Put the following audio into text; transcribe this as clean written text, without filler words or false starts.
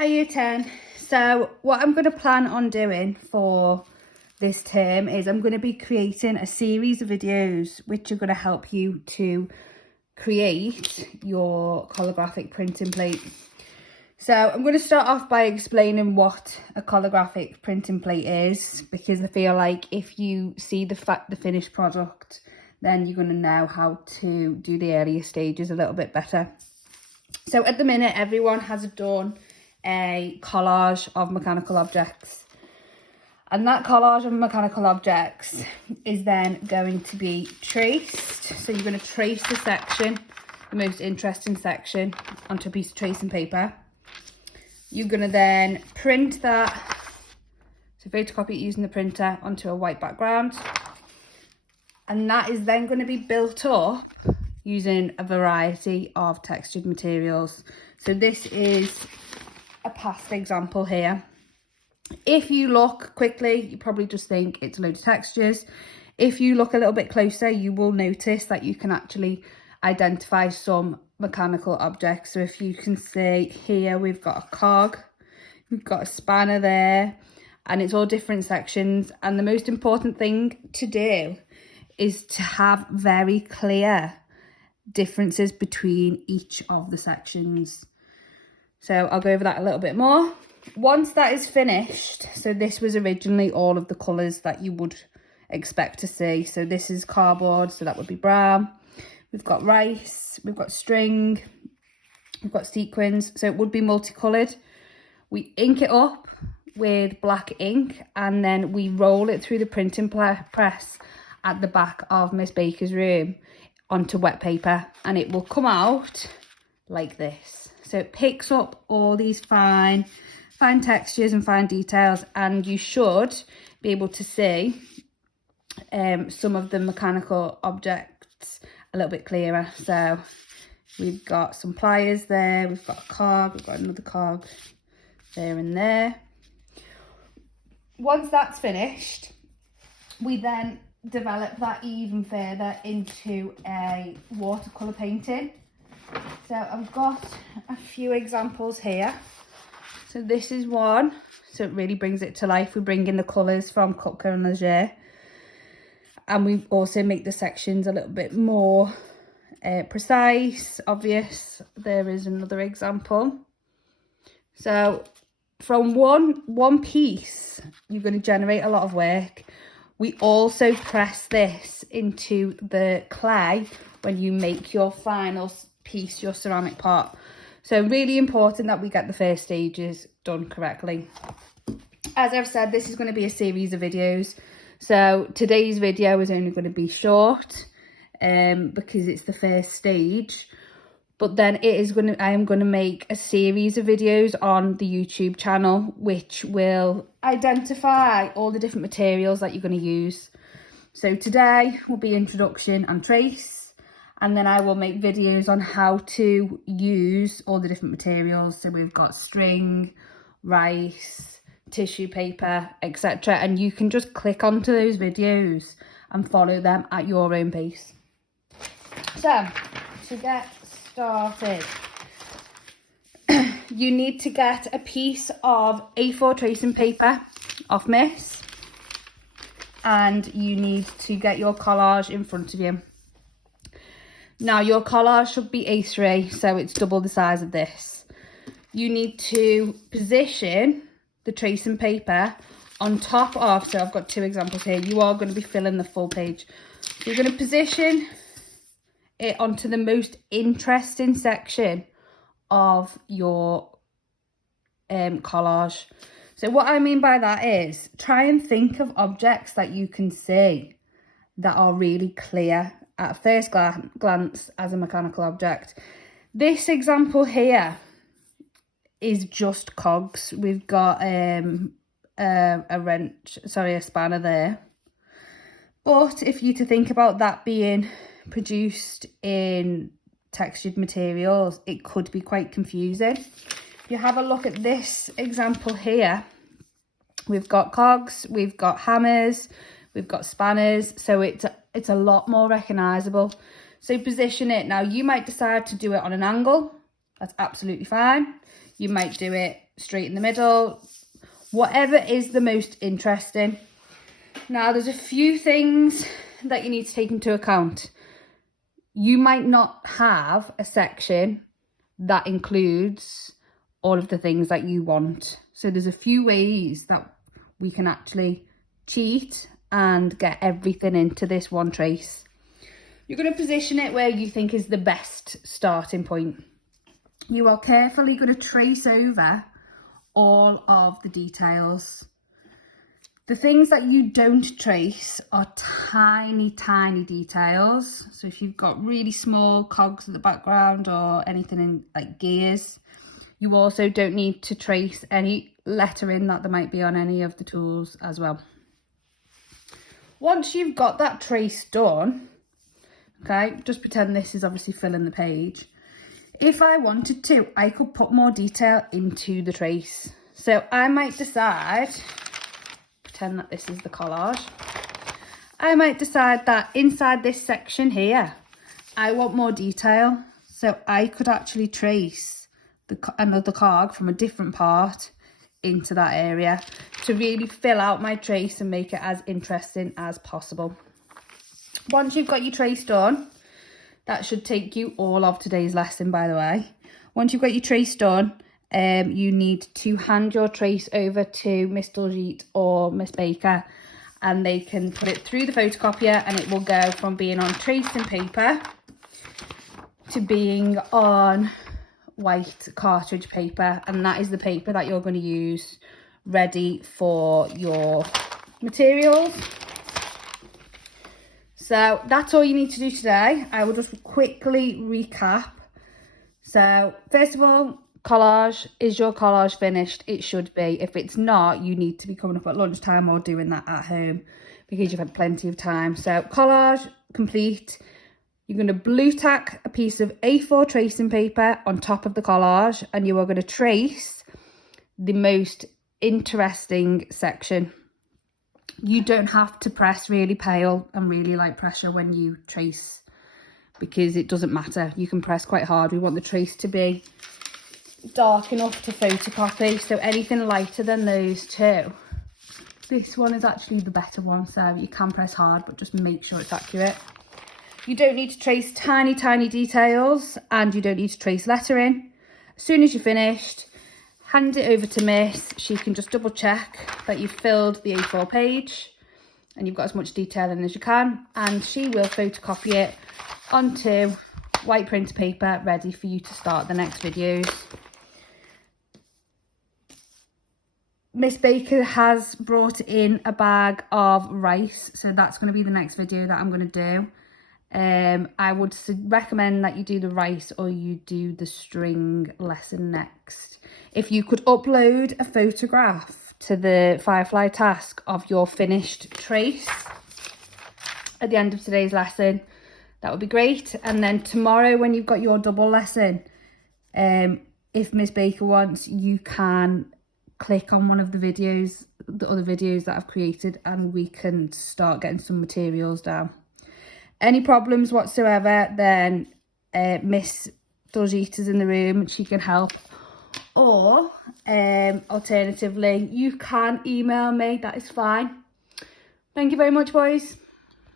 Hi Year 10. So what I'm going to plan on doing for this term is I'm going to be creating a series of videos which are going to help you to create your holographic printing plate. So I'm going to start off by explaining what a holographic printing plate is, because I feel like if you see the finished product, then you're going to know how to do the earlier stages a little bit better. So at the minute, everyone has done a collage of mechanical objects, and that collage of mechanical objects is then going to be traced. So you're going to trace the section, the most interesting section, onto a piece of tracing paper. You're going to then print that, so photocopy it using the printer onto a white background, and that is then going to be built up using a variety of textured materials. So this is a past example here. If you look quickly, you probably just think it's a load of textures. If you look a little bit closer, you will notice that you can actually identify some mechanical objects. So if you can see here, we've got a cog, we've got a spanner there, and it's all different sections. And the most important thing to do is to have very clear differences between each of the sections. So I'll go over that a little bit more. Once that is finished, so this was originally all of the colours that you would expect to see. So this is cardboard, so that would be brown. We've got rice, we've got string, we've got sequins, so it would be multicoloured. We ink it up with black ink, and then we roll it through the printing press at the back of Miss Baker's room onto wet paper, and it will come out like this. So it picks up all these fine textures and fine details, and you should be able to see some of the mechanical objects a little bit clearer. So we've got some pliers there, we've got a cog, we've got another cog there and there. Once that's finished, we then develop that even further into a watercolour painting. So I've got a few examples here. So this is one, so it really brings it to life. We bring in the colours from Kupka and Leger, and we also make the sections a little bit more precise, obvious. There is another example. So from one piece, you're going to generate a lot of work. We also press this into the clay when you make your final piece, your ceramic pot. So really important that we get the first stages done correctly. As I've said, this is going to be a series of videos. So today's video is only going to be short because it's the first stage. But then I am going to make a series of videos on the YouTube channel which will identify all the different materials that you're going to use. So today will be introduction and trace, and then I will make videos on how to use all the different materials. So we've got string, rice, tissue paper, etc. And you can just click onto those videos and follow them at your own pace. So to get started, you need to get a piece of A4 tracing paper off Miss, and you need to get your collage in front of you. Now your collage should be A3, so it's double the size of this. You need to position the tracing paper on top of, so I've got two examples here, you are going to be filling the full page. You're going to position it onto the most interesting section of your collage. So what I mean by that is try and think of objects that you can see that are really clear at first glance as a mechanical object. This example here is just cogs. We've got a spanner there. But if you to think about that being produced in textured materials, it could be quite confusing. If you have a look at this example here, we've got cogs, we've got hammers, we've got spanners, so it's a lot more recognizable. So position it. Now you might decide to do it on an angle, That's absolutely fine. You might do it straight in the middle, whatever is the most interesting. Now, there's a few things that you need to take into account. You might not have a section that includes all of the things that you want. So there's a few ways that we can actually cheat and get everything into this one trace. You're going to position it where you think is the best starting point. You are carefully going to trace over all of the details. The things that you don't trace are tiny, tiny details. So if you've got really small cogs in the background or anything in like gears, you also don't need to trace any lettering that there might be on any of the tools as well. Once you've got that trace done, okay, just pretend this is obviously filling the page. If I wanted to, I could put more detail into the trace. So I might decide, pretend that this is the collage. I might decide that inside this section here, I want more detail. So I could actually trace another cog from a different part into that area to really fill out my trace and make it as interesting as possible. Once you've got your trace done, that should take you all of today's lesson, by the way. Once you've got your trace done, you need to hand your trace over to Miss Daljeet or Miss Baker, and they can put it through the photocopier, and it will go from being on tracing paper to being on white cartridge paper, and that is the paper that you're going to use ready for your materials. So that's all you need to do today. I will just quickly recap. So first of all, collage. Is your collage finished? It should be. If it's not, you need to be coming up at lunchtime or doing that at home because you've had plenty of time. So collage complete. You're going to blue tack a piece of A4 tracing paper on top of the collage, and you are going to trace the most interesting section. You don't have to press really pale and really light pressure when you trace, because it doesn't matter. You can press quite hard. We want the trace to be dark enough to photocopy, so anything lighter than those two. This one is actually the better one, so you can press hard, but just make sure it's accurate. You don't need to trace tiny, tiny details, and you don't need to trace lettering. As soon as you're finished, hand it over to Miss. She can just double check that you've filled the A4 page and you've got as much detail in as you can, and she will photocopy it onto white printer paper ready for you to start the next videos. Miss Baker has brought in a bag of rice, so that's going to be the next video that I'm going to do. I would recommend that you do the rice or you do the string lesson next. If you could upload a photograph to the Firefly task of your finished trace at the end of today's lesson, that would be great. And then tomorrow when you've got your double lesson, if Miss Baker wants, you can click on one of the videos, the other videos that I've created, and we can start getting some materials down. Any problems whatsoever, then Miss Daljeet is in the room, she can help. Or alternatively, you can email me, that is fine. Thank you very much, boys.